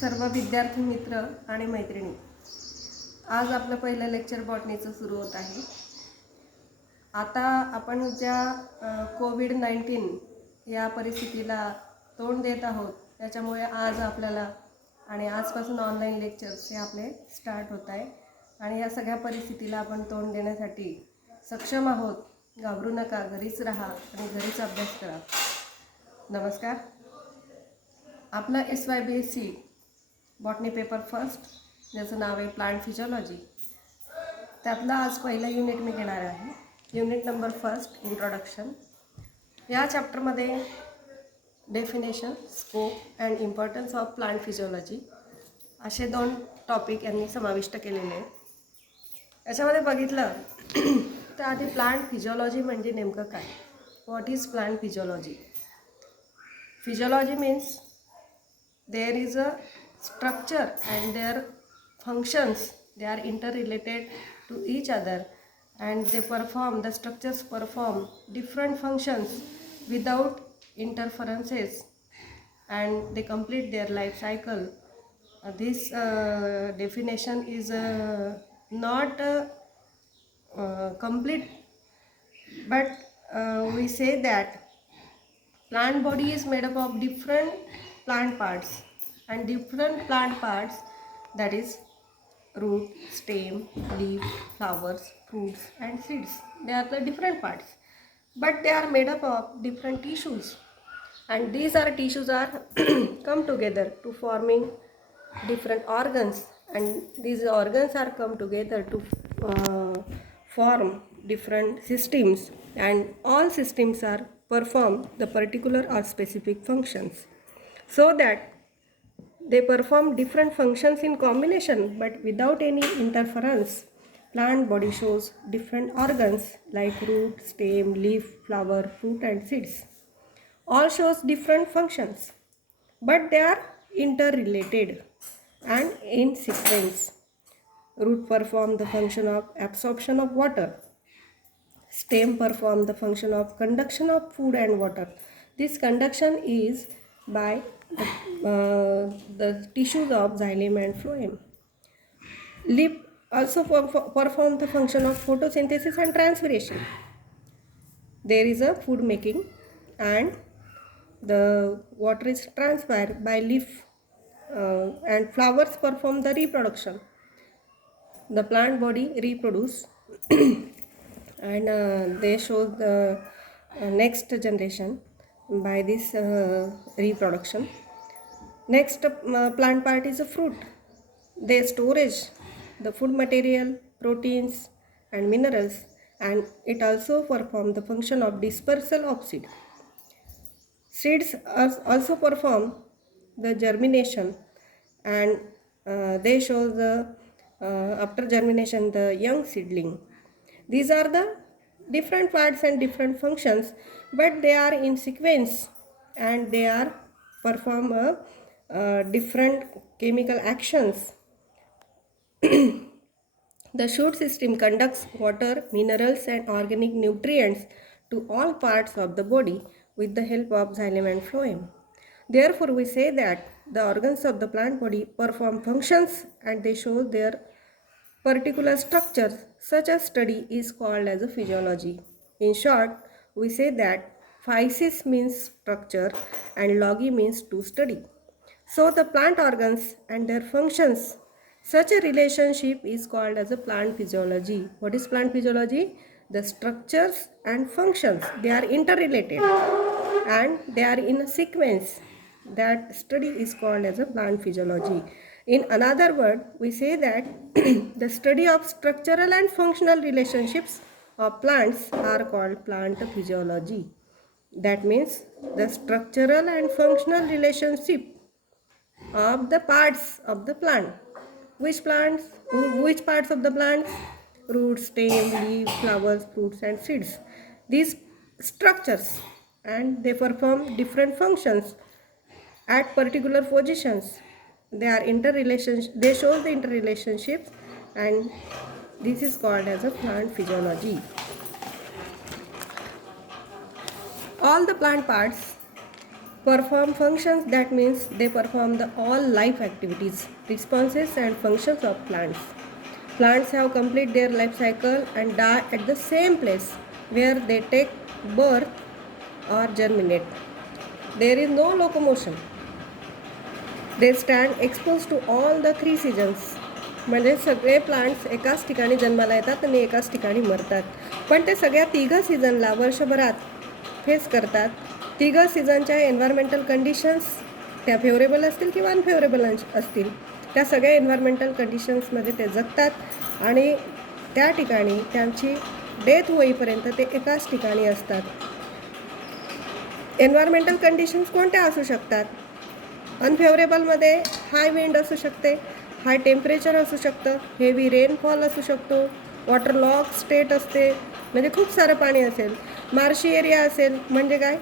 सर्व विद्यार्थी मित्र आणि मैत्रिणी, आज आपलं पहिलं लेक्चर बॉटनीचं सुरू होत आहे. आता आपण ज्या कोविड-19 या परिस्थितीला तोंड देत आहोत, त्याच्यामुळे आज आपल्याला आणि आजपासून ऑनलाईन लेक्चर्स हे आपले स्टार्ट होत आहे. आणि या सगळ्या परिस्थितीला आपण तोंड देण्यासाठी सक्षम आहोत. घाबरू नका, घरीच राहा आणि घरीच अभ्यास करा. नमस्कार. आपलं SYBSC बॉटनी पेपर फर्स्ट, ज्याचं नाव आहे प्लांट फिजिओलॉजी, त्यातलं आज पहिलं युनिट मी घेणार आहे. Unit number first, introduction. या चॅप्टरमध्ये definition, scope and importance of plant physiology असे 2 टॉपिक यांनी समाविष्ट केलेले आहेत. याच्यामध्ये बघितलं तर आधी प्लांट फिजिओलॉजी म्हणजे नेमकं काय? What is plant physiology? Physiology means there is a structure and their functions, they are interrelated to each other, and the structures perform different functions without interferences, and they complete their life cycle. This definition is not complete, but we say that plant body is made up of different plant parts, and different plant parts, that is root, stem, leaf, flowers, fruits and seeds, they are the different parts, but they are made up of different tissues, and these tissues are come together to forming different organs, and these organs are come together to form different systems, and all systems are perform the particular or specific functions, so that they perform different functions in combination but without any interference. Plant body shows different organs like root, stem, leaf, flower, fruit and seeds. All shows different functions, but they are interrelated and in sequence. Root perform the function of absorption of water. Stem perform the function of conduction of food and water. This conduction is by the tissues of xylem and phloem. Leaf also perform the function of photosynthesis and transpiration. There is a food making, and the water is transpired by leaf, and flowers perform the reproduction. The plant body reproduce and they show the next generation by this reproduction. Next plant part is a fruit. They storage the food material, proteins and minerals, and it also perform the function of dispersal of seed. Seeds also perform the germination, and they show the after germination the young seedling. These are the different parts and different functions, but they are in sequence, and they are perform different chemical actions. The shoot system conducts water, minerals and organic nutrients to all parts of the body with the help of xylem and phloem. Therefore, we say that the organs of the plant body perform functions and they show their particular structures. Such a study is called as a physiology. In short, we say that physis means structure and logy means to study. So the plant organs and their functions, such a relationship is called as a plant physiology. What is plant physiology? The structures and functions, they are interrelated and they are in a sequence. That study is called as a plant physiology. In another word, we say that the study of structural and functional relationships of plants are called plant physiology. That means the structural and functional relationship of the parts of the plant. Which parts of the plants? Roots, stem, leaf, flowers, fruits and seeds. These structures, and they perform different functions at particular positions. They are they show the interrelationships, and this is called as a plant physiology. All the plant parts perform functions, that means they perform the all life activities, responses and functions of plants. Plants have complete their life cycle and die at the same place where they take birth or germinate. There is no locomotion. They stand exposed to all the three seasons. म्हणजे सगळे plants एकाच ठिकाणी जन्माला येतात आणि एकाच ठिकाणी मरतात, पण ते सगळ्या तिघं सीझनला वर्षभरात फेस करतात. तिघं सीझनच्या एन्व्हायरमेंटल कंडिशन्स त्या फेवरेबल असतील किंवा अनफेवरेबल असतील, त्या सगळ्या एन्व्हायरमेंटल कंडिशन्समध्ये ते जगतात आणि त्या ठिकाणी त्यांची डेथ होईपर्यंत ते एकाच ठिकाणी असतात. एन्व्हायरमेंटल कंडिशन्स कोणत्या असू शकतात? अनफेवरेबलमध्ये हाय विंड असू शकते, हाय टेम्परेचर असू शकतं, हेवी रेनफॉल असू शकतो, वॉटर लॉक स्टेट असते म्हणजे खूप सारं पाणी असेल, मार्शी एरिया असेल म्हणजे काय,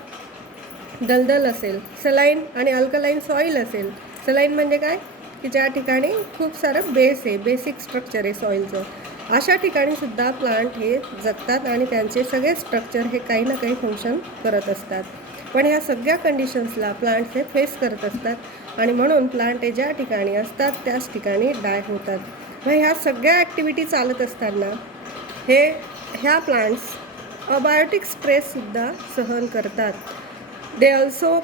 दलदल असेल, सलाईन आणि अल्कलाईन सॉईल असेल. सलाईन म्हणजे काय की ज्या ठिकाणी खूप सारं बेस आहे, बेसिक स्ट्रक्चर आहे सॉईलचं, अशा ठिकाणीसुद्धा प्लांट हे जगतात आणि त्यांचे सगळे स्ट्रक्चर हे काही ना काही फंक्शन करत असतात. पण ह्या सगळ्या कंडिशन्सला प्लांट्स हे फेस करत असतात आणि म्हणून प्लांट हे ज्या ठिकाणी असतात त्याच ठिकाणी डाय होतात. मग ह्या सगळ्या ॲक्टिव्हिटी चालत असताना ह्या प्लांट्स अबायोटिक स्ट्रेससुद्धा सहन करतात. They also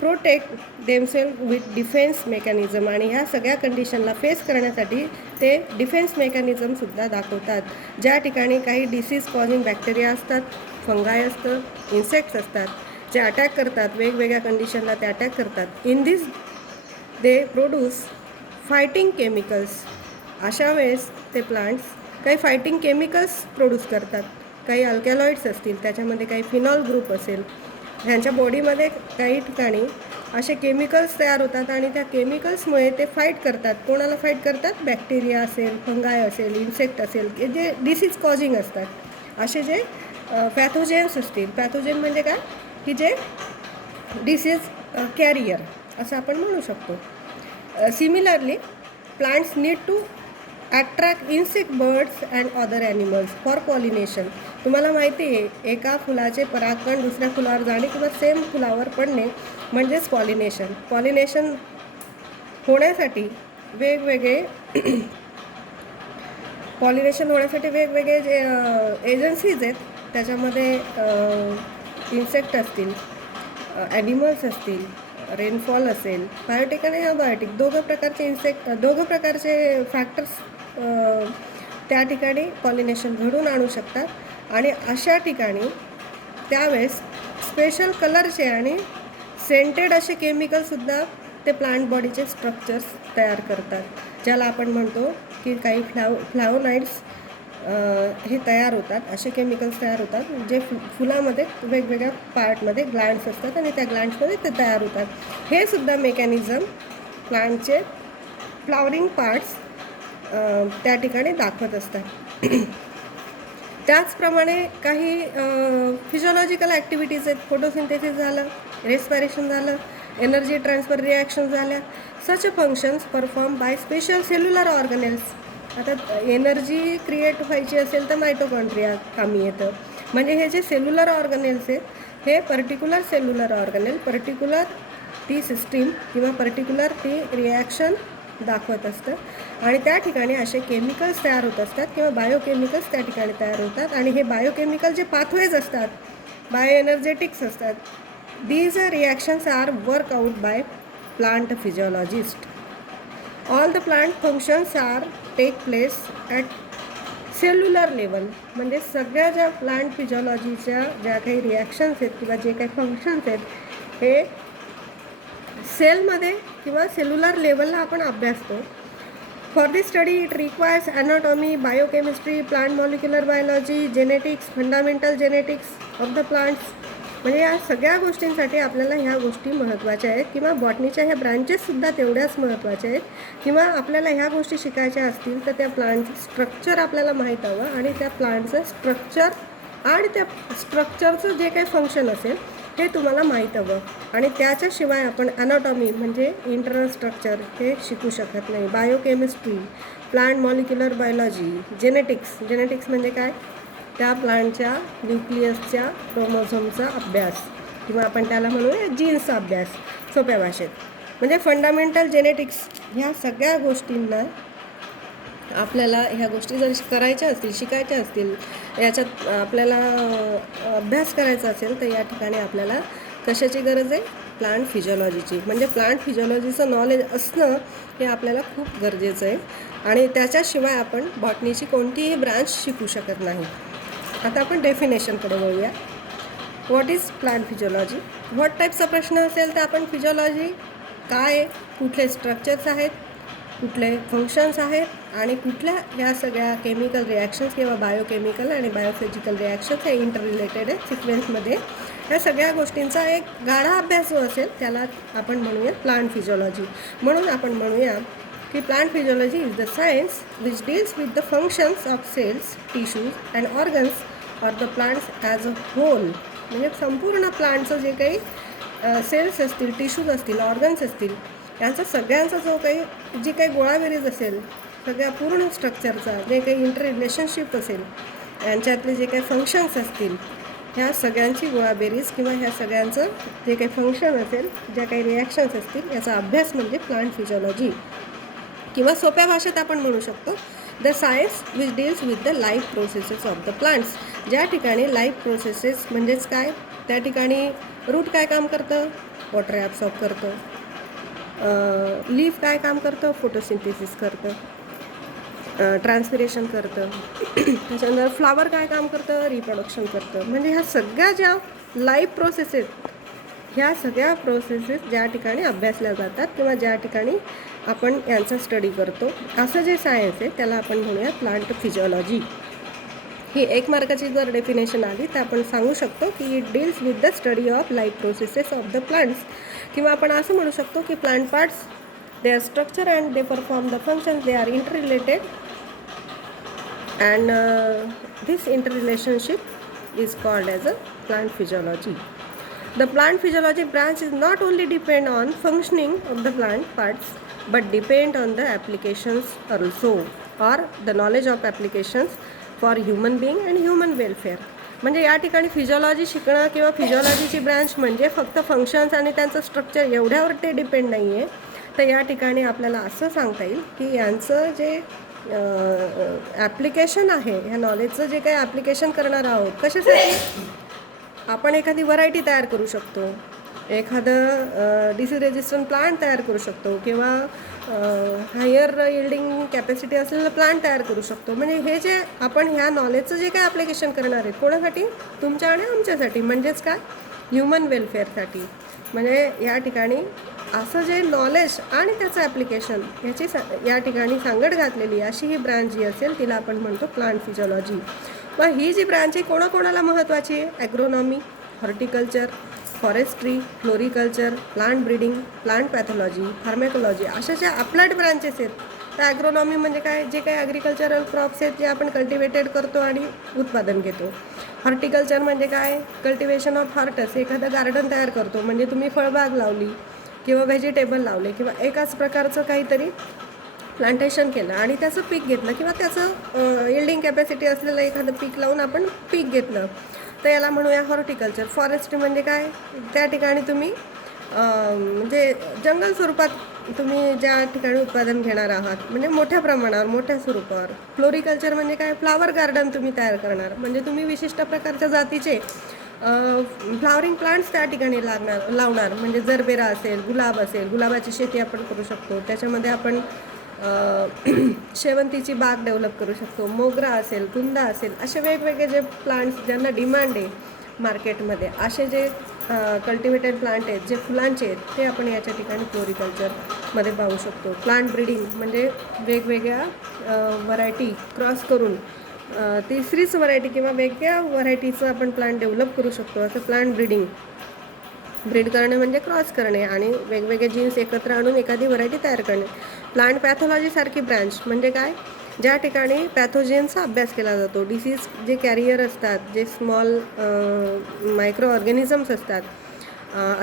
protect themselves with defence mechanism, आणि ह्या सगळ्या कंडिशनला फेस करण्यासाठी ते डिफेन्स मेकॅनिझमसुद्धा दाखवतात. ज्या ठिकाणी काही डिसीज कॉजिंग बॅक्टेरिया असतात, फंगाय असतं, इन्सेक्ट्स असतात जे अटॅक करतात, वेगवेगळ्या कंडिशनला ते अटॅक करतात. In this they produce fighting chemicals. अशा वेळेस ते प्लांट्स काही फायटिंग केमिकल्स प्रोड्यूस करतात. काही अल्कॅलॉइड्स असतील, त्याच्यामध्ये काही फिनॉल ग्रुप असेल, ह्यांच्या बॉडीमध्ये काही ठिकाणी असे केमिकल्स तयार होतात आणि त्या केमिकल्समुळे ते फाईट करतात. कोणाला फाईट करतात? बॅक्टेरिया असेल, फंगाय असेल, इन्सेक्ट असेल, जे डिसीज कॉजिंग असतात, असे जे पॅथोजेन्स असतील. पॅथोजेन म्हणजे काय की जे डिसीज कॅरियर असं आपण म्हणू शकतो. Similarly plants need to attract insect, birds and other animals for pollination. तुम्हाला माहिती आहे एका फुलाचे परागकण दुसऱ्या फुलावर जाणे किंवा सेम फुलावर पडणे म्हणजेच पॉलिनेशन. पॉलिनेशन होण्यासाठी वेगवेगळे जे एजन्सीज आहेत, त्याच्यामध्ये इन्सेक्ट असतील, ॲनिमल्स असतील, रेनफॉल असेल, बायोटिक आणि अबायोटिक दोघं प्रकारचे फॅक्टर्स त्या ठिकाणी पॉलिनेशन घडून आणू शकतात. आणि अशा ठिकाणी त्यावेळेस स्पेशल कलरचे आणि सेंटेड असे केमिकलसुद्धा ते प्लांट बॉडीचे स्ट्रक्चर्स तयार करतात, ज्याला आपण म्हणतो की काही फ्लॅवोनाइड्स हे तयार होतात. असे केमिकल्स तयार होतात जे फुलामध्ये वेगवेगळ्या पार्टमध्ये ग्लँड्स असतात आणि त्या ग्लँड्समध्ये ते तयार होतात. हे सुद्धा मेकॅनिझम प्लांटचे फ्लॉवरिंग पार्ट्स त्या ठिकाणी दाखवत असतात. त्याचप्रमाणे काही फिजिओलॉजिकल ॲक्टिव्हिटीज आहेत. फोटोसिंथेसिस झालं, रेस्पिरेशन झालं, एनर्जी ट्रान्सफर रिॲक्शन झाल्या. Such functions perform by special cellular organelles. आता एनर्जी क्रिएट व्हायची असेल तर मायटोकॉन्ड्रिया कामी येतं. म्हणजे हे जे सेल्युलर ऑर्गनेल्स आहेत हे पर्टिक्युलर सेल्युलर ऑर्गनेल पर्टिक्युलर ती सिस्टीम किंवा पर्टिक्युलर ती रिॲक्शन दाखवत असतं आणि त्या ठिकाणी असे केमिकल्स तयार होत असतात किंवा बायोकेमिकल्स त्या ठिकाणी तयार होतात. आणि हे बायोकेमिकल जे पाथवेज असतात, बायो एनर्जेटिक्स असतात, these reactions are work out by plant physiologist. All the plant functions are take place at cellular level. म्हणजे सगळ्या ज्या प्लांट फिजिओलॉजीच्या ज्या काही रिॲक्शन्स आहेत किंवा जे काही फंक्शन्स आहेत हे सेलमध्ये किंवा सेल्युलर लेवलला आपण अभ्यासतो. For this study it requires anatomy, biochemistry, plant molecular biology, genetics, fundamental genetics of the plants. म्हणजे या सगळ्या गोष्टींसाठी आपल्याला ह्या गोष्टी महत्त्वाच्या आहेत किंवा बॉटनीच्या ह्या ब्रांचेससुद्धा तेवढ्याच महत्त्वाच्या आहेत. किंवा आपल्याला ह्या गोष्टी शिकायच्या असतील तर त्या प्लांटचं स्ट्रक्चर आपल्याला माहीत हवं आणि त्या प्लांटचं स्ट्रक्चर आणि त्या स्ट्रक्चरचं जे काही फंक्शन असेल हे तुम्हाला माहीत हवं. आणि त्याच्याशिवाय आपण ॲनाटॉमी म्हणजे इंटरनल स्ट्रक्चर हे शिकू शकत नाही. Biochemistry, plant molecular biology, genetics म्हणजे काय, त्या प्लांटच्या न्यूक्लियसच्या क्रोमोझोमचा अभ्यास, किंवा आपण त्याला म्हणूया जीन्सचा अभ्यास सोप्या भाषेत. म्हणजे फंडामेंटल जेनेटिक्स ह्या सगळ्या गोष्टींना आपल्याला ह्या गोष्टी जर करायच्या असतील, शिकायच्या असतील, याच्यात आपल्याला अभ्यास करायचा असेल, तर या ठिकाणी आपल्याला कशाची गरज आहे? प्लांट फिजिओलॉजीची. म्हणजे प्लांट फिजिओलॉजीचं नॉलेज असणं हे आपल्याला खूप गरजेचं आहे आणि त्याच्याशिवाय आपण बॉटनीची कोणतीही ब्रांच शिकू शकत नाही. आता आपण डेफिनेशनकडे वळूया. What is plant physiology? What टाईपचा प्रश्न असेल तर आपण फिजिओलॉजी काय आहे, कुठले स्ट्रक्चर्स आहेत, कुठले फंक्शन्स आहेत आणि कुठल्या ह्या सगळ्या केमिकल रिॲक्शन्स किंवा बायोकेमिकल आणि बायोफिजिकल रिॲक्शन्स हे इंटर रिलेटेड आहेत सिक्वेन्समध्ये. ह्या सगळ्या गोष्टींचा एक गाढा अभ्यास जो असेल त्याला आपण म्हणूया प्लांट फिजिओलॉजी. म्हणून आपण म्हणूया की plant physiology is the science which deals with the functions of cells, tissues and organs or the plants as a whole. म्हणजे संपूर्ण प्लांटचं जे काही सेल्स असतील, टिश्यूज असतील, ऑर्गन्स असतील, यांचा सगळ्यांचा जो काही जी काही गोळाबेरीज असेल, सगळ्या पूर्ण स्ट्रक्चरचा जे काही इंटर रिलेशनशिप असेल, यांच्यातले जे काही फंक्शन्स असतील, ह्या सगळ्यांची गोळाबेरीज किंवा ह्या सगळ्यांचं जे काही फंक्शन असेल, ज्या काही रिॲक्शन्स असतील, याचा अभ्यास म्हणजे प्लांट फिजिओलॉजी. किंवा सोप्या भाषेत आपण म्हणू शकतो the science which deals with the life processes of the plants. ज्या ठिकाणी लाईफ प्रोसेसेस म्हणजेच काय, त्या ठिकाणी रूट काय काम करतं? वॉटर ॲब्सॉर्ब करतं. लीफ काय काम करतं? फोटोसिंथेसिस करतं, ट्रान्सपिरेशन करतं. त्याच्यानंतर फ्लावर काय काम करतं? रिप्रोडक्शन करतं. म्हणजे ह्या सगळ्या ज्या लाईफ प्रोसेस आहेत, ह्या सगळ्या प्रोसेसेस ज्या ठिकाणी अभ्यासल्या जातात किंवा ज्या ठिकाणी आपण यांचा स्टडी करतो, असं जे सायन्स आहे त्याला आपण म्हणूया प्लांट फिजिओलॉजी. ही 1 मार्काची जर डेफिनेशन आली तर आपण सांगू शकतो की it deals with the study of life processes of the plants. किंवा आपण असं म्हणू शकतो की plant parts, they are structure and they perform the functions, they are inter related and this inter relationship is called as a plant physiology. The plant physiology branch is not only depend on functioning of the plant parts but depend on the applications also or the knowledge of applications for human being and human welfare. म्हणजे या ठिकाणी physiology शिकणं किंवा फिजिओलॉजीची branch म्हणजे फक्त functions आणि त्यांचं structure एवढ्यावर ते डिपेंड नाही आहे. तर या ठिकाणी आपल्याला असं सांगता येईल की यांचं जे ॲप्लिकेशन आहे, ह्या नॉलेजचं जे काही ॲप्लिकेशन करणार आहोत, कशासाठी? आपण एखादी व्हरायटी तयार करू शकतो, एखादं डिसीज रेजिस्टंट प्लांट तयार करू शकतो किंवा हायर यिल्डिंग कॅपॅसिटी असलेलं प्लांट तयार करू शकतो. म्हणजे हे जे आपण ह्या नॉलेजचं जे काय ॲप्लिकेशन करणार आहेत, कोणासाठी? तुमच्या आणि आमच्यासाठी. म्हणजेच काय? ह्युमन वेलफेअरसाठी. म्हणजे या ठिकाणी असं जे नॉलेज आणि त्याचं ॲप्लिकेशन याची या ठिकाणी सांगड घातलेली अशी ही ब्रांच जी असेल तिला आपण म्हणतो प्लांट फिजिओलॉजी. मग ही जी ब्रांच आहे कोणाकोणाला महत्त्वाची आहे? Agronomy, horticulture, forestry, floriculture, plant breeding, plant pathology, pharmacology, अशा ज्या अप्लाइड ब्रांचेस आहेत. तर ॲग्रोनॉमी म्हणजे काय? जे काही ॲग्रिकल्चरल क्रॉप्स आहेत जे आपण कल्टिवेटेड करतो आणि उत्पादन घेतो. हॉर्टिकल्चर म्हणजे काय? कल्टिवेशन ऑफ हॉर्टस, एखादं गार्डन तयार करतो. म्हणजे तुम्ही फळबाग लावली किंवा व्हेजिटेबल लावले किंवा एकाच प्रकारचं काहीतरी प्लांटेशन केलं आणि त्याचं पीक घेतलं किंवा त्याचं यिल्डिंग कॅपॅसिटी असलेलं एखादं पीक लावून आपण पीक घेतलं, तर याला म्हणूया हॉर्टिकल्चर. फॉरेस्ट्री म्हणजे काय? त्या ठिकाणी तुम्ही म्हणजे जंगल स्वरूपात तुम्ही ज्या ठिकाणी उत्पादन घेणार आहात, म्हणजे मोठ्या प्रमाणावर, मोठ्या स्वरूपावर. फ्लोरिकल्चर म्हणजे काय? फ्लावर गार्डन तुम्ही तयार करणार. म्हणजे तुम्ही विशिष्ट प्रकारच्या जातीचे फ्लावरिंग प्लांट्स त्या ठिकाणी लावणार. म्हणजे जरबेरा असेल, गुलाब असेल, गुलाबाची शेती आपण करू शकतो. त्याच्यामध्ये आपण शेवंतीची बाग डेव्हलप करू शकतो. मोगरा असेल, कुंदा असेल, असे वेगवेगळे जे प्लांट्स ज्यांना डिमांड आहे मार्केटमध्ये, असे जे कल्टिवेटेड प्लांट आहेत जे फुलांचे आहेत, ते आपण याच्या ठिकाणी फ्लोरिकल्चरमध्ये पाहू शकतो. प्लांट ब्रीडिंग म्हणजे वेगवेगळ्या व्हरायटी क्रॉस करून तिसरीच व्हरायटी किंवा वेगळ्या व्हरायटीचं आपण प्लांट डेव्हलप करू शकतो. असं प्लांट ब्रीड करणे म्हणजे क्रॉस करणे आणि वेगवेगळे जीन्स एकत्र आणून एखादी व्हरायटी तयार करणे. प्लांट पॅथॉलॉजीसारखी ब्रँच म्हणजे काय? ज्या ठिकाणी पॅथोजेनचा अभ्यास केला जातो. डिसीज जे कॅरियर असतात, जे स्मॉल मायक्रो ऑर्गॅनिझम्स असतात,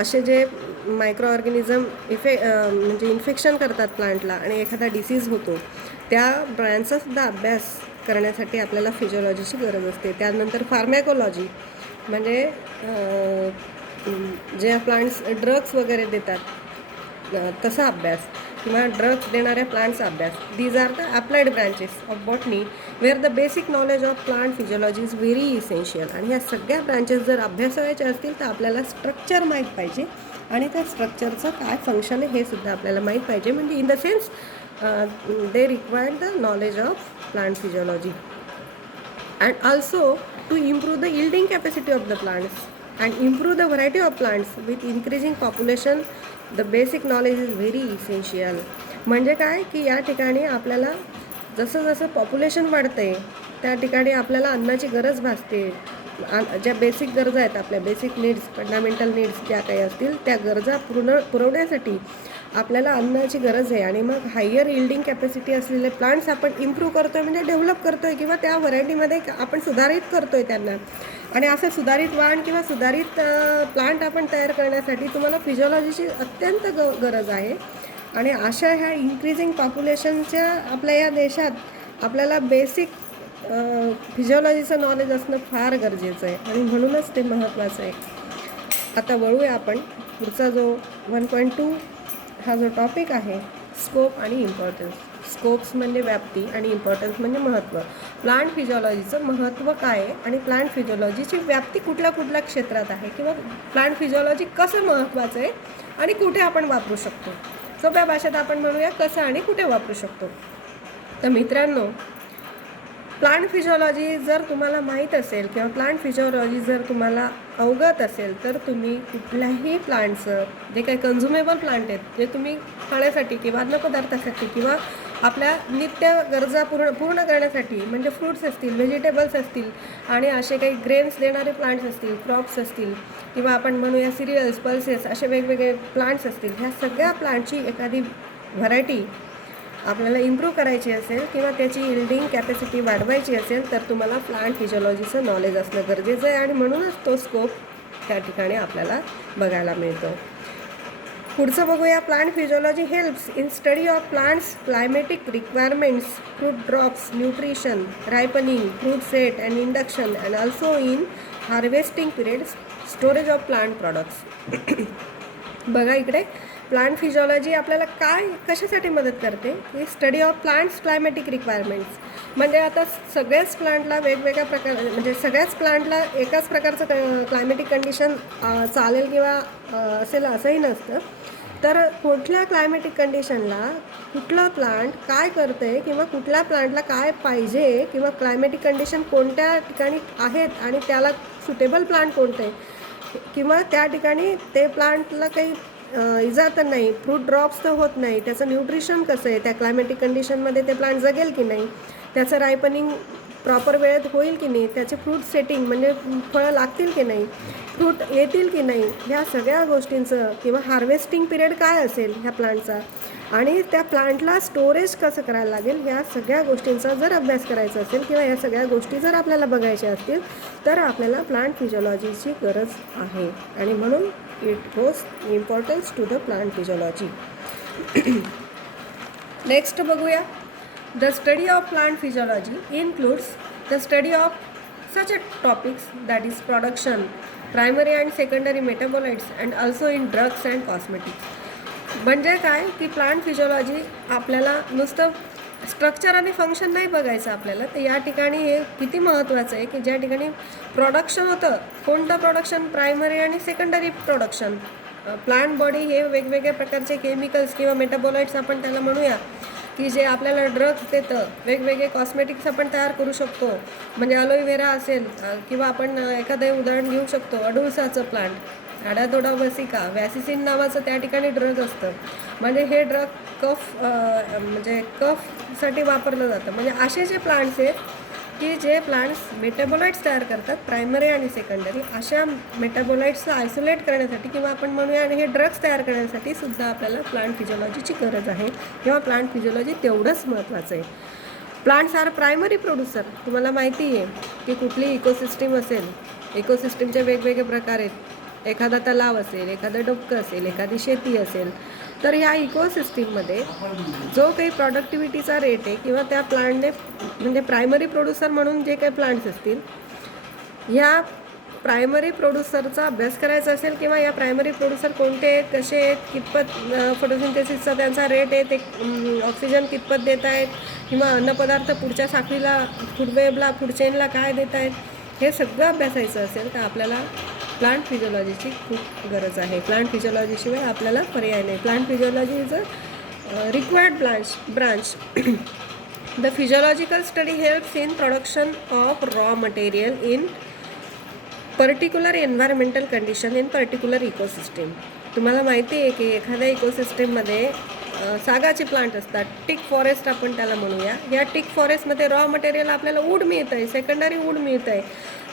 असे जे मायक्रो ऑर्गॅनिझम म्हणजे इन्फेक्शन करतात प्लांटला आणि एखादा डिसीज होतो, त्या ब्रँचचा सुद्धा अभ्यास करण्यासाठी आपल्याला फिजिओलॉजीची गरज असते. त्यानंतर फार्मॅकोलॉजी म्हणजे जे प्लांट्स ड्रग्स वगैरे देतात तसा अभ्यास किंवा ड्रग्स देणाऱ्या प्लांट्सचा अभ्यास. These are the applied branches of botany where the basic knowledge of plant physiology is very essential. आणि ह्या सगळ्या ब्रांचेस जर अभ्यासायच्या असतील तर आपल्याला स्ट्रक्चर माहीत पाहिजे आणि त्या स्ट्रक्चरचं काय फंक्शन आहे हे सुद्धा आपल्याला माहीत पाहिजे. म्हणजे in the sense they required the knowledge of plant physiology and also to improve the yielding capacity of the plants and improve the variety of plants with increasing population. The basic knowledge is very essential. म्हणजे काय की या ठिकाणी आपल्याला जसं जसं population वाढते त्या ठिकाणी आपल्याला अन्नाची गरज भासते. ज्या बेसिक गरजा आहेत आपल्या बेसिक नीड्स फंडामेंटल नीड्स ज्या काही असतील त्या गरजा पुरवण्यासाठी आपल्याला अन्नाची गरज आहे. आणि मग हायर यील्डिंग कॅपॅसिटी असलेले प्लांट्स आपण इम्प्रूव्ह करतो आहे म्हणजे डेव्हलप करतो आहे किंवा त्या व्हरायटीमध्ये आपण सुधारित करतो आहे त्यांना. आणि असं सुधारित वाण किंवा सुधारित प्लांट आपण तयार करण्यासाठी तुम्हाला फिजिओलॉजीची अत्यंत गरज आहे. आणि अशा ह्या इन्क्रीजिंग पॉप्युलेशनच्या आपल्या या देशात आपल्याला बेसिक फिजिओलॉजीचं नॉलेज असणं फार गरजेचं आहे आणि म्हणूनच ते महत्त्वाचं आहे. आता वळूया आपण पुढचा जो 1.2 हा जो टॉपिक आहे स्कोप आणि इम्पॉर्टन्स. स्कोप्स म्हणजे व्याप्ती आणि इम्पॉर्टन्स म्हणजे महत्त्व. प्लांट फिजिओलॉजीचं महत्त्व काय आहे आणि प्लांट फिजिओलॉजीची व्याप्ती कुठल्या कुठल्या क्षेत्रात आहे किंवा प्लांट फिजिओलॉजी कसं महत्त्वाचं आहे आणि कुठे आपण वापरू शकतो. सोप्या भाषेत आपण म्हणूया कसं आणि कुठे वापरू शकतो. तर मित्रांनो प्लांट फिजिओलॉजी जर तुम्हाला माहीत असेल किंवा प्लांट फिजिओलॉजी जर तुम्हाला अवगत असेल तर तुम्ही कुठल्याही प्लांटचं जे काही कन्झ्युमेबल प्लांट आहेत जे तुम्ही खाण्यासाठी किंवा अन्नपदार्थासाठी किंवा आपल्या नित्य गरजा पूर्ण करण्यासाठी म्हणजे फ्रूट्स असतील व्हेजिटेबल्स असतील आणि असे काही ग्रेन्स देणारे प्लांट्स असतील क्रॉप्स असतील किंवा आपण म्हणूया सिरियल्स पल्सेस असे वेगवेगळे प्लांट्स असतील ह्या सगळ्या प्लांटची एखादी व्हरायटी आपल्याला इम्प्रूव्ह करायची असेल किंवा त्याची यील्डिंग कॅपॅसिटी वाढवायची असेल तर तुम्हाला प्लांट फिजिओलॉजीचं नॉलेज असणं गरजेचं आहे आणि म्हणूनच तो स्कोप त्या ठिकाणी आपल्याला बघायला मिळतो. पुढचं बघूया. Plant physiology helps in study of plants climatic requirements fruit drops nutrition ripening fruit set and induction and also in harvesting period storage of plant products. बघा इकडे प्लांट फिजिओलॉजी आपल्याला कशासाठी मदत करते की study of plants climatic requirements. म्हणजे आता सगळ्याच प्लांटला वेगवेगळ्या म्हणजे सगळ्याच प्लांटला एकाच प्रकारचं क्लायमॅटिक कंडिशन चालेल किंवा असेल असंही नसतं. तर कुठल्या क्लायमॅटिक कंडिशनला कुठलं प्लांट काय करतं आहे किंवा कुठल्या प्लांटला काय पाहिजे किंवा क्लायमॅटिक कंडिशन कोणत्या ठिकाणी आहेत आणि त्याला सुटेबल प्लांट कोणतं आहे किंवा त्या ठिकाणी ते प्लांटला काही इजा तर नाही फ्रूट ड्रॉप्स तर होत नाही त्याचं न्यूट्रिशन कसं आहे त्या क्लायमॅटिक कंडिशनमध्ये ते प्लांट जगेल की नाही त्याचं रायपनिंग प्रॉपर वेळेत होईल की नाही त्याचे फ्रूट सेटिंग म्हणजे फळं लागतील की नाही फ्रूट येतील की नाही ह्या सगळ्या गोष्टींचं किंवा हार्वेस्टिंग पिरियड काय असेल ह्या प्लांटचा आणि त्या प्लांटला स्टोरेज कसं करायला लागेल ह्या सगळ्या गोष्टींचा जर अभ्यास करायचा असेल किंवा ह्या सगळ्या गोष्टी जर आपल्याला बघायच्या असतील तर आपल्याला प्लांट फिजिओलॉजीची गरज आहे आणि म्हणून it goes importance to the plant physiology. Next बघूया. The study of plant physiology includes the study of such a topics that is production, primary and secondary metabolites and also in drugs and cosmetics. म्हणजे काय की plant physiology आपल्याला नुसतं structure आणि function नाही बघायचं आपल्याला तर या ठिकाणी हे किती महत्त्वाचं आहे की ज्या ठिकाणी प्रोडक्शन होतं कोणतं प्रोडक्शन प्रायमरी आणि सेकंडरी प्रोडक्शन प्लांट बॉडी हे वेगवेगळ्या प्रकारचे केमिकल्स किंवा मेटाबोलाइट्स आपण त्याला म्हणूया की जे आपल्याला ड्रग्स देतं वेगवेगळे कॉस्मेटिक्स आपण तयार करू शकतो म्हणजे अलोवेरा असेल किंवा आपण एखादं उदाहरण घेऊ शकतो अडुळसाचं प्लांट ॲडाथोडा वसिका वॅसिसिन नावाचं त्या ठिकाणी ड्रग असतं म्हणजे हे ड्रग म्हणजे कफसाठी वापरलं जातं म्हणजे असे जे प्लांट्स आहेत की जे प्लांट्स मेटाबोलाइट्स तयार करतात प्रायमरी आणि सेकंडरी अशा मेटाबोलाइट्सला आयसोलेट करण्यासाठी किंवा आपण म्हणूया आणि हे ड्रग्स तयार करण्यासाठी सुद्धा आपल्याला प्लांट फिजिओलॉजीची गरज आहे किंवा प्लांट फिजिओलॉजी तेवढंच महत्त्वाचं आहे. Plants are primary producer. तुम्हाला माहिती आहे की कुठली इकोसिस्टीम असेल इकोसिस्टीमचे वेगवेगळे प्रकार आहेत एखादा तलाव असेल एखादं डोबकं असेल एखादी शेती असेल तर ह्या इकोसिस्टीममध्ये जो काही प्रॉडक्टिव्हिटीचा रेट आहे किंवा त्या प्लांटने म्हणजे प्रायमरी प्रोड्युसर म्हणून जे काही प्लांट्स असतील ह्या प्रायमरी प्रोड्युसरचा अभ्यास करायचा असेल किंवा या प्रायमरी प्रोड्युसर कोणते आहेत, कसे आहेत, कितपत फोटोसिंथेसिसचा त्यांचा रेट आहे, ते ऑक्सिजन कितपत देत आहेत किंवा अन्नपदार्थ पुढच्या साखळीला, फूड वेबला, फूड चेनला काय देत आहेत, हे सगळं अभ्यासायचं असेल तर आपल्याला प्लांट फिजिओलॉजीची खूप गरज आहे. प्लांट फिजिओलॉजीशिवाय आपल्याला पर्याय नाही. Plant physiology is a required branch. The physiological study helps in production of raw material in particular environmental condition in particular ecosystem. तुम्हाला माहिती आहे की एखाद्या इकोसिस्टीममध्ये सागाचे प्लांट असतात, टिक फॉरेस्ट आपण त्याला म्हणूया. या टिक फॉरेस्टमध्ये रॉ मटेरियल आपल्याला वूड मिळतं आहे, सेकंडरी वूड मिळतं आहे.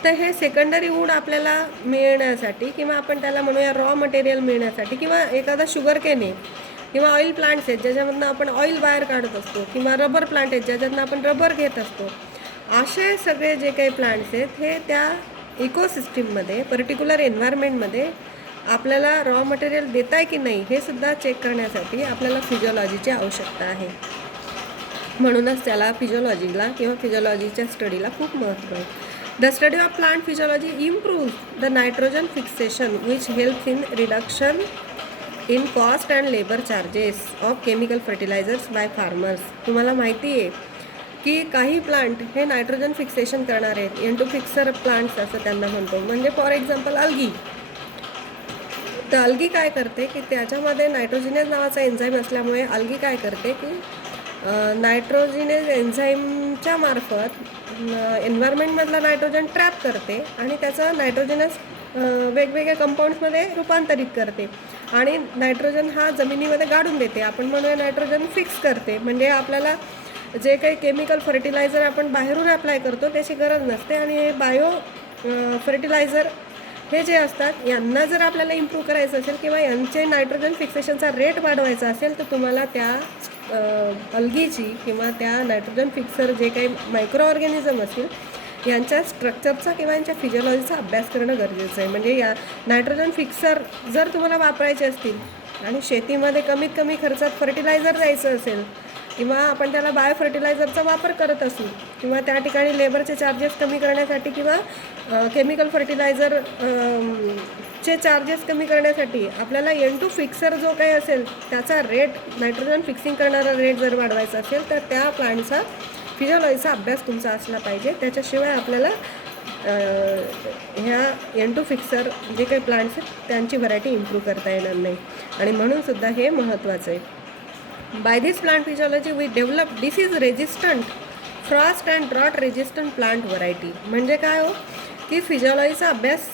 तर हे सेकंडरी वूड आपल्याला मिळण्यासाठी किंवा आपण त्याला म्हणूया रॉ मटेरियल मिळण्यासाठी, किंवा एखादा शुगर केन आहे किंवा ऑइल प्लांट्स आहेत ज्याच्यामधनं आपण ऑइल बाहेर काढत असतो, किंवा रबर प्लांट आहेत ज्याच्यातनं आपण रबर घेत असतो, असे सगळे जे काही प्लांट्स आहेत हे त्या इकोसिस्टीममध्ये, पर्टिक्युलर एन्व्हायरमेंटमध्ये आपल्याला रॉ मटेरियल देत आहे की नाही हे सुद्धा चेक करण्यासाठी आपल्याला फिजिओलॉजीची आवश्यकता आहे. म्हणूनच त्याला फिजिओलॉजीला किंवा फिजिओलॉजीच्या स्टडीला खूप महत्त्व आहे. The study of plant physiology improve the nitrogen fixation which help in reduction in cost and labour charges of chemical fertilisers by farmers. तुम्हाला माहिती आहे की काही प्लांट हे नायट्रोजन फिक्सेशन करणार आहेत, एंटू फिक्सर प्लांट्स असं त्यांना म्हणतो. म्हणजे फॉर एक्झाम्पल अल्गी. तर अल्गी काय करते की त्याच्यामध्ये नायट्रोजिनेज नावाचा एन्झाईम असल्यामुळे अल्गी काय करते की नायट्रोजिनेज एन्झाईमच्या मार्फत एन्व्हायरमेंटमधला नायट्रोजन ट्रॅप करते आणि त्याचं नायट्रोजनस वेगवेगळ्या कंपाऊंड्समध्ये रूपांतरित करते आणि नायट्रोजन हा जमिनीमध्ये गाडून देते. आपण म्हणूया नायट्रोजन फिक्स करते. म्हणजे आपल्याला जे काही केमिकल फर्टिलायझर आपण बाहेरून अप्लाय करतो त्याची गरज नसते. आणि हे बायो फर्टिलायझर हे जे असतात यांना जर आपल्याला इम्प्रूव्ह करायचं असेल किंवा यांचे नायट्रोजन फिक्सेशनचा रेट वाढवायचा असेल तर तुम्हाला त्या अल्गीची किंवा त्या नायट्रोजन फिक्सर जे काही मायक्रो ऑर्गॅनिझम असतील यांच्या स्ट्रक्चरचा किंवा यांच्या फिजिओलॉजीचा अभ्यास करणं गरजेचं आहे. म्हणजे या नायट्रोजन फिक्सर जर तुम्हाला वापरायचे असतील आणि शेतीमध्ये कमीत कमी खर्चात फर्टिलायझर द्यायचं असेल किंवा आपण त्याला बायो फर्टिलायझरचा वापर करत असू किंवा त्या ठिकाणी लेबरचे चार्जेस कमी करण्यासाठी किंवा केमिकल फर्टिलायझर चे चार्जेस कमी करण्यासाठी आपल्याला N2 फिक्सर जो काही असेल त्याचा रेट, नायट्रोजन फिक्सिंग करणारा रेट जर वाढवायचा असेल तर त्या प्लांटचा फिजिओलॉजीचा अभ्यास तुमचा असला पाहिजे. त्याच्याशिवाय आपल्याला ह्या N2 फिक्सर जे काही प्लांट्स आहेत त्यांची व्हरायटी इम्प्रूव्ह करता येणार नाही. आणि म्हणूनसुद्धा हे महत्त्वाचं आहे. By this plant physiology we develop disease resistant, frost and drought resistant plant variety. म्हणजे काय हो की फिजिओलॉजीचा अभ्यास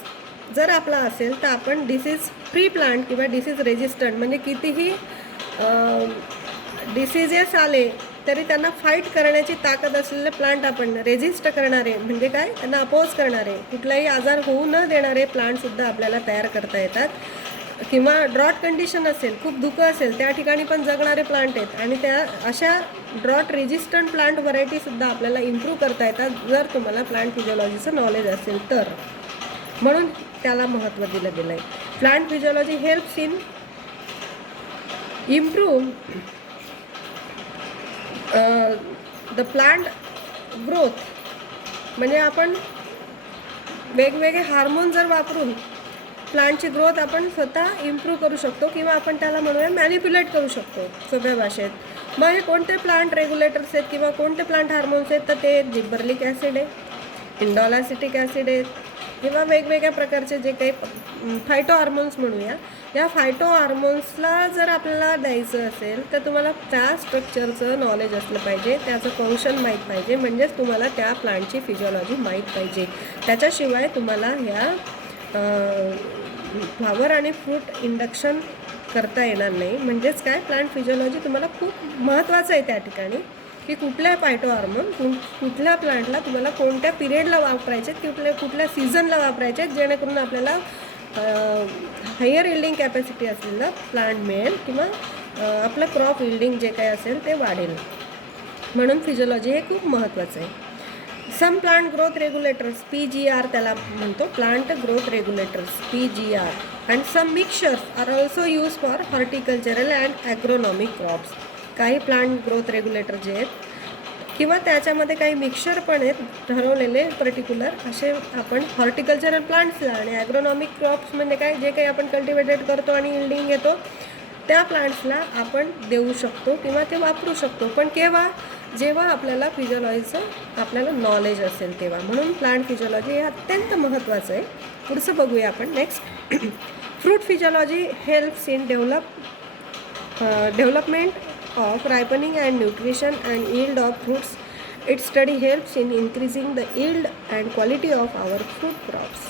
जर आपला असेल तर आपण डिसीज फ्री प्लांट किंवा डिसीज रेजिस्टंट म्हणजे कितीही डिसीजेस आले तरी त्यांना फाईट करण्याची ताकद असलेले प्लांट आपण रेजिस्ट करणारे म्हणजे काय त्यांना अपोज करणारे, कुठलाही आजार होऊ न देणारे प्लांटसुद्धा आपल्याला तयार करता येतात. किंवा ड्रॉट कंडिशन असेल, खूप धुकं असेल त्या ठिकाणी पण जगणारे प्लांट आहेत आणि त्या अशा ड्रॉट रेजिस्टंट प्लांट व्हरायटीसुद्धा आपल्याला इम्प्रूव्ह करता येतात जर तुम्हाला प्लांट फिजिओलॉजीचं नॉलेज असेल तर. म्हणून त्याला महत्त्व दिलं गेलं आहे. Plant physiology helps in improve the plant growth. म्हणजे आपण वेगवेगळे हार्मोन जर वापरून प्लांटची ग्रोथ आपण स्वतः इम्प्रूव्ह करू शकतो किंवा आपण त्याला म्हणूया मॅनिप्युलेट करू शकतो सोप्या भाषेत. मग हे कोणते प्लांट रेग्युलेटर्स आहेत किंवा कोणते प्लांट हार्मोन्स आहेत तर ते जिब्बर्लिक ॲसिड आहे, इंडॉल ॲसिटिक ॲसिड आहेत किंवा वेगवेगळ्या प्रकारचे जे काही फायटो हार्मोन्स म्हणूया. या फायटो हार्मोन्सला जर आपल्याला द्यायचं असेल तर तुम्हाला त्या स्ट्रक्चरचं नॉलेज असलं पाहिजे, त्याचं फंक्शन माहीत पाहिजे. म्हणजेच तुम्हाला त्या प्लांटची फिजिओलॉजी माहीत पाहिजे. त्याच्याशिवाय तुम्हाला ह्या फ्लावर आणि फ्रूट इंडक्शन करता येणार नाही. म्हणजेच काय प्लांट फिजिओलॉजी तुम्हाला खूप महत्त्वाचं आहे त्या ठिकाणी की कुठल्या फायटो हार्मोन कुठल्या प्लांटला तुम्हाला कोणत्या पिरियडला वापरायचे, कुठल्या सीझनला वापरायचे जेणेकरून आपल्याला हायर इल्डिंग कॅपॅसिटी असलेला प्लांट मिळेल किंवा आपलं क्रॉप इल्डिंग जे काही असेल ते वाढेल. म्हणून फिजिओलॉजी हे खूप महत्त्वाचं आहे. Some plant growth regulators PGR त्याला म्हणतो, plant growth regulators PGR and some mixtures are also use for horticultural and agronomic crops. काही प्लांट ग्रोथ रेग्युलेटर जे आहेत किंवा त्याच्यामध्ये काही मिक्सचर पण आहेत ठरवलेले पर्टिक्युलर असे आपण हॉर्टिकल्चरल प्लांट्सला आणि ॲग्रोनॉमिक क्रॉप्स म्हणजे काय जे काही आपण कल्टिवेटेड करतो आणि इल्डिंग घेतो त्या प्लांट्सला आपण देऊ शकतो किंवा ते वापरू शकतो. पण केव्हा? जेव्हा आपल्याला फिजिओलॉजीचं आपल्याला नॉलेज असेल तेव्हा. म्हणून प्लांट फिजिओलॉजी हे अत्यंत महत्त्वाचं आहे. पुढचं बघूया आपण next. Fruit physiology helps in development of ripening and nutrition and yield of fruits. Its study helps in increasing the yield and quality of our fruit crops.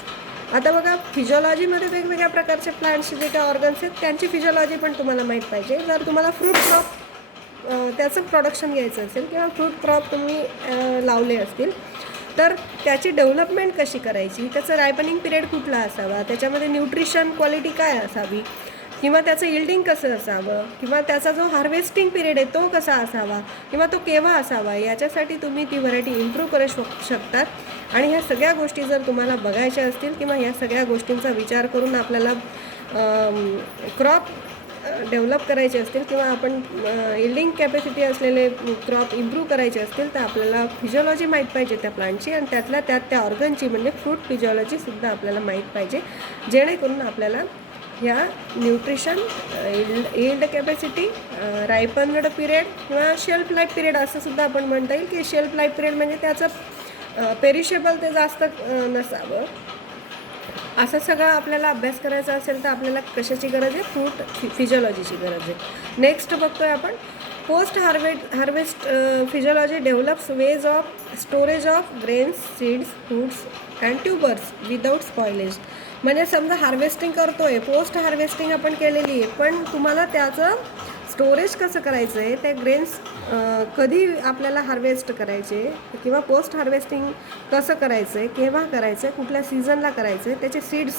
आता बघा फिजिओलॉजीमध्ये वेगवेगळ्या प्रकारचे प्लांट्सचे जे काही ऑर्गन्स आहेत त्यांची फिजिओलॉजी पण तुम्हाला माहीत पाहिजे. जर तुम्हाला फ्रूट क्रॉप त्याचं प्रोडक्शन घ्यायचं असेल किंवा फ्रूट क्रॉप तुम्ही लावले असतील तर त्याची डेव्हलपमेंट कशी करायची, त्याचं रायपनिंग पिरियड कुठला असावा, त्याच्यामध्ये न्यूट्रिशन क्वालिटी काय असावी किंवा त्याचं यील्डिंग कसं असावं किंवा त्याचा जो हार्वेस्टिंग पिरियड आहे तो कसा असावा किंवा तो केव्हा असावा, याच्यासाठी तुम्ही ती व्हरायटी इम्प्रूव्ह करू शकतात. आणि ह्या सगळ्या गोष्टी जर तुम्हाला बघायच्या असतील किंवा ह्या सगळ्या गोष्टींचा विचार करून आपल्याला क्रॉप डेव्हलप करायचे असतील किंवा आपण यील्डिंग कॅपॅसिटी असलेले क्रॉप इम्प्रूव्ह करायचे असतील तर आपल्याला फिजिओलॉजी माहीत पाहिजे त्या प्लांटची आणि त्यातल्या त्यात त्या ऑर्गनची म्हणजे फ्रूट फिजिओलॉजीसुद्धा आपल्याला माहीत पाहिजे, जेणेकरून आपल्याला ह्या न्यूट्रिशन, यील्ड कॅपॅसिटी, रायपन्ड पिरियड किंवा शेल्फ लाईफ पिरियड असं सुद्धा आपण म्हणता येईल की शेल्फ लाईफ पिरियड म्हणजे त्याचं पेरिशेबल ते जास्त नसावं. असं सगळं आपल्याला अभ्यास करायचा असेल तर आपल्याला कशाची गरज आहे? फ्रूट फिजिओलॉजीची गरज आहे. नेक्स्ट बघतोय आपण post harvest physiology develops ways of storage of grains, seeds, fruits and tubers without spoilage. म्हणजे समजा हार्वेस्टिंग करतोय, पोस्ट हार्वेस्टिंग आपण केलेली आहे, पण तुम्हाला त्याचं स्टोरेज कसं करायचं आहे, ते ग्रेन्स कधी आपल्याला हार्वेस्ट करायचे किंवा पोस्ट हार्वेस्टिंग कसं करायचं आहे, केव्हा करायचं आहे, कुठल्या सीझनला करायचं आहे, त्याचे सीड्स,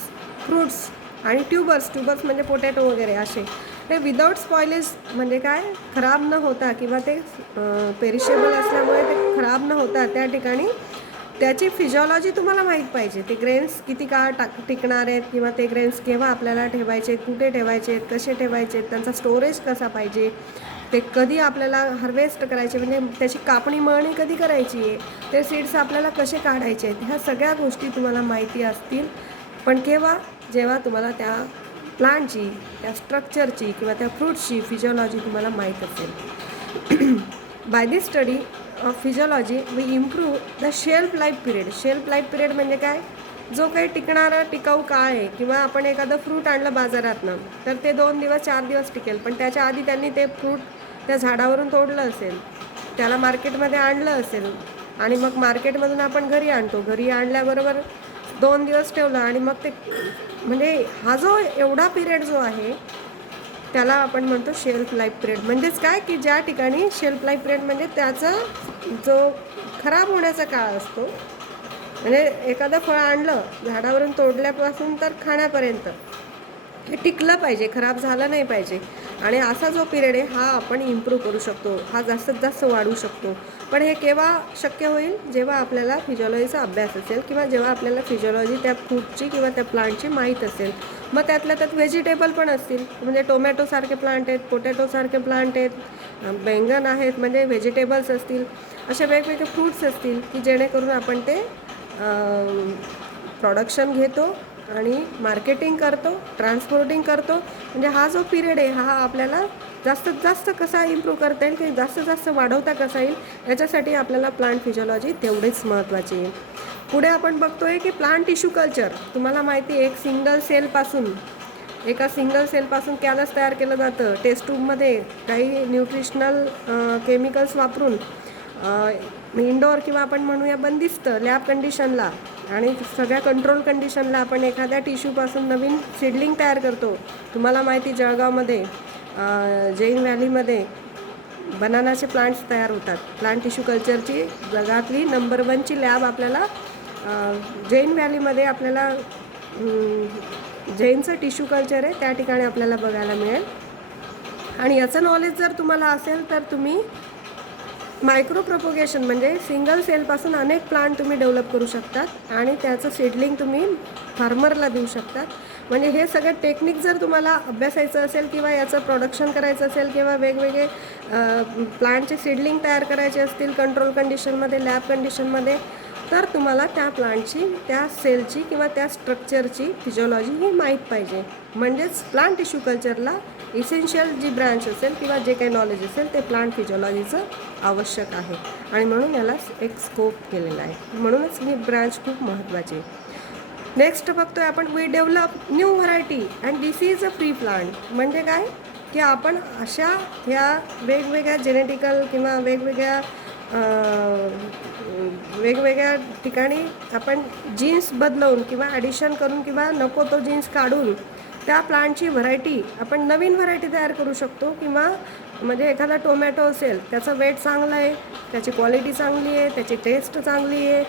फ्रूट्स आणि ट्यूबर्स म्हणजे पोटॅटो वगैरे असे ते विदाऊट स्पॉइलेज म्हणजे काय, खराब न होता किंवा ते पेरिशेबल असल्यामुळे ते खराब न होता त्या ठिकाणी त्याची फिजिओलॉजी तुम्हाला माहीत पाहिजे. ते ग्रेन्स किती काळ टिकणार आहेत किंवा ते ग्रेन्स केव्हा आपल्याला ठेवायचे, कुठे ठेवायचे, कसे ठेवायचे, त्यांचा स्टोरेज कसा पाहिजे, ते कधी आपल्याला हार्वेस्ट करायचे म्हणजे त्याची कापणी मळणी कधी करायची आहे, ते सीड्स आपल्याला कसे काढायचे आहेत, ह्या सगळ्या गोष्टी तुम्हाला माहिती असतील. पण केव्हा? जेव्हा तुम्हाला त्या प्लांटची, त्या स्ट्रक्चरची किंवा त्या फ्रूट्सची फिजिओलॉजी तुम्हाला माहीत असेल. By this study of physiology we improve the shelf life period. Shelf life period म्हणजे काय? जो काही टिकणारा टिकाऊ काळ आहे किंवा आपण एखादं फ्रूट आणलं बाजारातनं तर ते 2 दिवस 4 दिवस टिकेल, पण त्याच्या आधी त्यांनी ते फ्रूट त्या झाडावरून तोडलं असेल, त्याला मार्केटमध्ये आणलं असेल आणि मग मार्केटमधून आपण घरी आणतो, घरी आणल्याबरोबर 2 दिवस ठेवलं आणि मग ते म्हणजे हा जो एवढा पिरियड जो आहे त्याला आपण म्हणतो शेल्फ लाईफ पिरियड. म्हणजेच काय की ज्या ठिकाणी शेल्फ लाईफ पिरियड म्हणजे त्याचा जो खराब होण्याचा काळ असतो, म्हणजे एखादं फळ आणलं झाडावरून तोडल्यापासून तर खाण्यापर्यंत हे टिकलं पाहिजे, खराब झालं नाही पाहिजे. आणि असा जो पिरियड आहे हा आपण इम्प्रूव्ह करू शकतो, हा जास्तीत जास्त वाढवू शकतो. पण हे केव्हा शक्य होईल? जेव्हा आपल्याला फिजिओलॉजीचा अभ्यास असेल किंवा जेव्हा आपल्याला फिजिओलॉजी त्या फ्रूटची किंवा त्या प्लांटची माहीत असेल. मग त्यातल्या त्यात व्हेजिटेबल पण असतील, म्हणजे टोमॅटोसारखे प्लांट आहेत, पोटॅटोसारखे प्लांट आहेत, बैंगन आहेत, म्हणजे व्हेजिटेबल्स असतील, असे वेगवेगळे फ्रूट्स असतील की जेणेकरून आपण ते प्रोडक्शन घेतो आणि मार्केटिंग करतो, ट्रान्सपोर्टिंग करतो. म्हणजे हा जो पिरियड आहे हा आपल्याला जास्तीत जास्त कसा इम्प्रूव्ह करता येईल की जास्तीत जास्त वाढवता कसा येईल, याच्यासाठी आपल्याला प्लांट फिजिओलॉजी तेवढीच महत्त्वाची आहे. पुढे आपण बघतोय की प्लांट टिश्यू कल्चर. तुम्हाला माहिती आहे एका सिंगल सेलपासून कॅलस तयार केलं जातं. टेस्ट ट्यूबमध्ये काही न्यूट्रिशनल केमिकल्स वापरून इंडोर किंवा आपण म्हणूया बंदिस्त लॅब कंडिशनला आणि सगळ्या कंट्रोल कंडिशनला आपण एखाद्या टिश्यूपासून नवीन सीडलिंग तयार करतो. तुम्हाला माहिती जळगावमध्ये जैन व्हॅलीमध्ये बनानाचे प्लांट्स तयार होतात. प्लांट टिश्यू कल्चरची जगातली नंबर 1ची लॅब आपल्याला जैन व्हॅलीमध्ये आपल्याला जैनचं टिश्यू कल्चर आहे त्या ठिकाणी आपल्याला बघायला मिळेल. आणि याचं नॉलेज जर तुम्हाला असेल तर तुम्ही मायक्रो प्रोपोगेशन म्हणजे सिंगल सेलपासून अनेक प्लांट तुम्ही डेव्हलप करू शकतात आणि त्याचं सीडलिंग तुम्ही फार्मरला देऊ शकतात. म्हणजे हे सगळं टेक्निक जर तुम्हाला अभ्यासायचं असेल किंवा याचं प्रोडक्शन करायचं असेल किंवा वेगवेगळे प्लांटचे सीडलिंग तयार करायचे असतील कंट्रोल कंडिशनमध्ये, लॅब कंडिशनमध्ये, तर तुम्हाला त्या प्लांटची, त्या सेलची किंवा त्या स्ट्रक्चरची फिजिओलॉजी ही माहीत पाहिजे. म्हणजेच प्लांट टिश्यू कल्चरला इसेन्शियल जी ब्रँच असेल किंवा जे काही नॉलेज असेल ते प्लांट फिजिओलॉजीचं आवश्यक आहे आणि म्हणून याला एक स्कोप केलेला आहे. म्हणूनच ही ब्रँच खूप महत्त्वाची आहे. नेक्स्ट बघतोय आपण, we develop new variety and this is a free plant. म्हणजे काय की आपण अशा ह्या वेगवेगळ्या जेनेटिकल किंवा वेगवेगळ्या ठिकाणी आपण जीन्स बदलवून किंवा ॲडिशन करून किंवा नको तो जीन्स काढून त्या प्लांटची व्हरायटी, आपण नवीन व्हरायटी तयार करू शकतो. किंवा म्हणजे एखादा टोमॅटो असेल, त्याचं वेट चांगलं आहे, त्याची क्वालिटी चांगली आहे, त्याची टेस्ट चांगली आहे,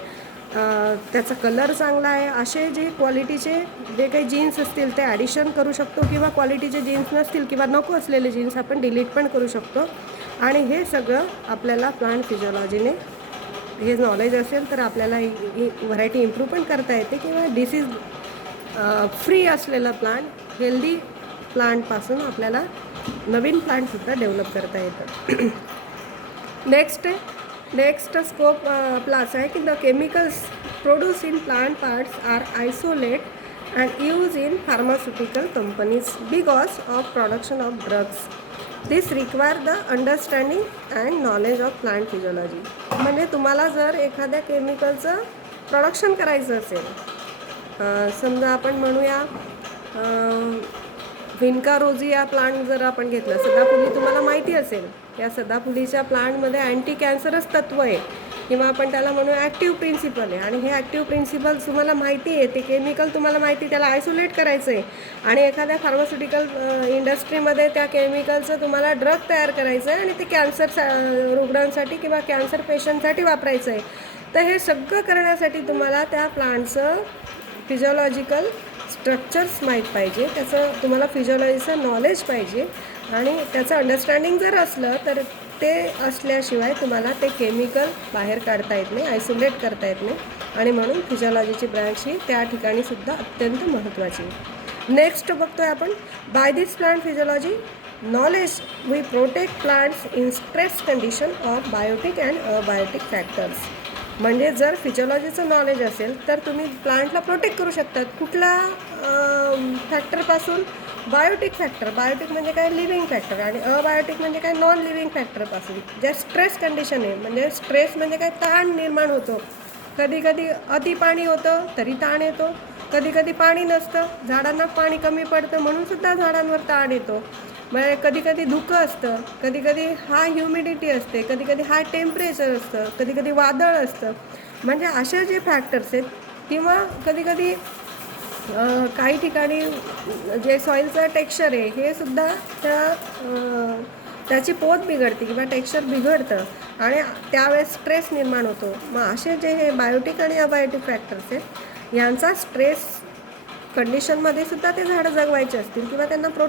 त्याचा कलर चांगला आहे, असे जे क्वालिटीचे जे काही जीन्स असतील ते ॲडिशन करू शकतो. किंवा क्वालिटीचे जीन्स नसतील किंवा नको असलेले जीन्स आपण डिलीट पण करू शकतो. आणि हे सगळं आपल्याला प्लांट फिजिओलॉजीने हे नॉलेज असेल तर आपल्याला ही व्हरायटी इम्प्रूव्ह पण करता येते. किंवा डिसीज फ्री असलेला प्लांट, हेल्दी प्लांटपासून आपल्याला नवीन प्लांटसुद्धा डेव्हलप करता येतं. नेक्स्ट स्कोप आपला असा आहे की the chemicals produce in plant parts are isolate and use in pharmaceutical companies because of production of drugs. This require the understanding and knowledge of plant physiology. म्हणजे तुम्हाला जर एखाद्या केमिकलचं प्रोडक्शन करायचं असेल, समजा आपण म्हणूया व्हिनका रोझिया प्लांट जर आपण घेतलं, सदाफुली तुम्हाला माहिती असेल, या सदाफुलीच्या प्लांटमध्ये अँटी कॅन्सरस तत्व आहे किंवा आपण त्याला म्हणू ॲक्टिव्ह प्रिन्सिपल आहे. आणि हे ॲक्टिव्ह प्रिन्सिपल तुम्हाला माहिती आहे, ते केमिकल तुम्हाला माहिती, त्याला आयसोलेट करायचं आहे आणि एखाद्या फार्मास्युटिकल इंडस्ट्रीमध्ये त्या केमिकलचं तुम्हाला ड्रग तयार करायचं आहे आणि ते कॅन्सर रुग्णांसाठी किंवा कॅन्सर पेशंटसाठी वापरायचं आहे. तर हे सगळं करण्यासाठी तुम्हाला त्या प्लांटचं फिजिओलॉजिकल स्ट्रक्चर्स माहीत पाहिजे, त्याचं तुम्हाला फिजिओलॉजीचं नॉलेज पाहिजे. आणि त्याचं अंडरस्टँडिंग जर असलं तर ते असल्याशिवाय तुम्हाला ते केमिकल बाहेर काढता येत नाही, आयसोलेट करता येत नाही. आणि म्हणून फिजिओलॉजीची ब्रँच ही त्या ठिकाणीसुद्धा अत्यंत महत्त्वाची आहे. नेक्स्ट बघतोय आपण, by this plant physiology knowledge we protect plants in stress condition of biotic and abiotic factors. म्हणजे जर फिजिओलॉजीचं नॉलेज असेल तर तुम्ही प्लांटला प्रोटेक्ट करू शकतात. कुठल्या फॅक्टरपासून? Biotique factor. बायोटिक म्हणजे काय? Living factor. आणि अबायोटिक म्हणजे काय? नॉन लिव्हिंग फॅक्टरपासून. ज्या स्ट्रेस कंडिशन आहे, म्हणजे स्ट्रेस म्हणजे काय? ताण निर्माण होतो. कधी कधी अति पाणी होतं तरी ताण येतो, कधी कधी पाणी नसतं, झाडांना पाणी कमी पडतं म्हणूनसुद्धा झाडांवर ताण येतो. म्हणजे कधी कधी धुकं असतं, कधी कधी हाय ह्युमिडिटी असते, कधी कधी हाय टेम्परेचर असतं, कधी कधी वादळ असतं. म्हणजे असे जे फॅक्टर्स आहेत. किंवा कधी कधी काही ठिकाणी जे सॉईलचं टेक्स्चर आहे हे सुद्धा त्याची पोत बिघडते किंवा टेक्स्चर बिघडतं आणि त्यावेळेस स्ट्रेस निर्माण होतो. मग असे जे हे बायोटिक आणि अबायोटिक फॅक्टर्स आहेत, यांचा स्ट्रेस कंडिशनमध्ये सुद्धा ते झाडं जगवायचे असतील किंवा त्यांना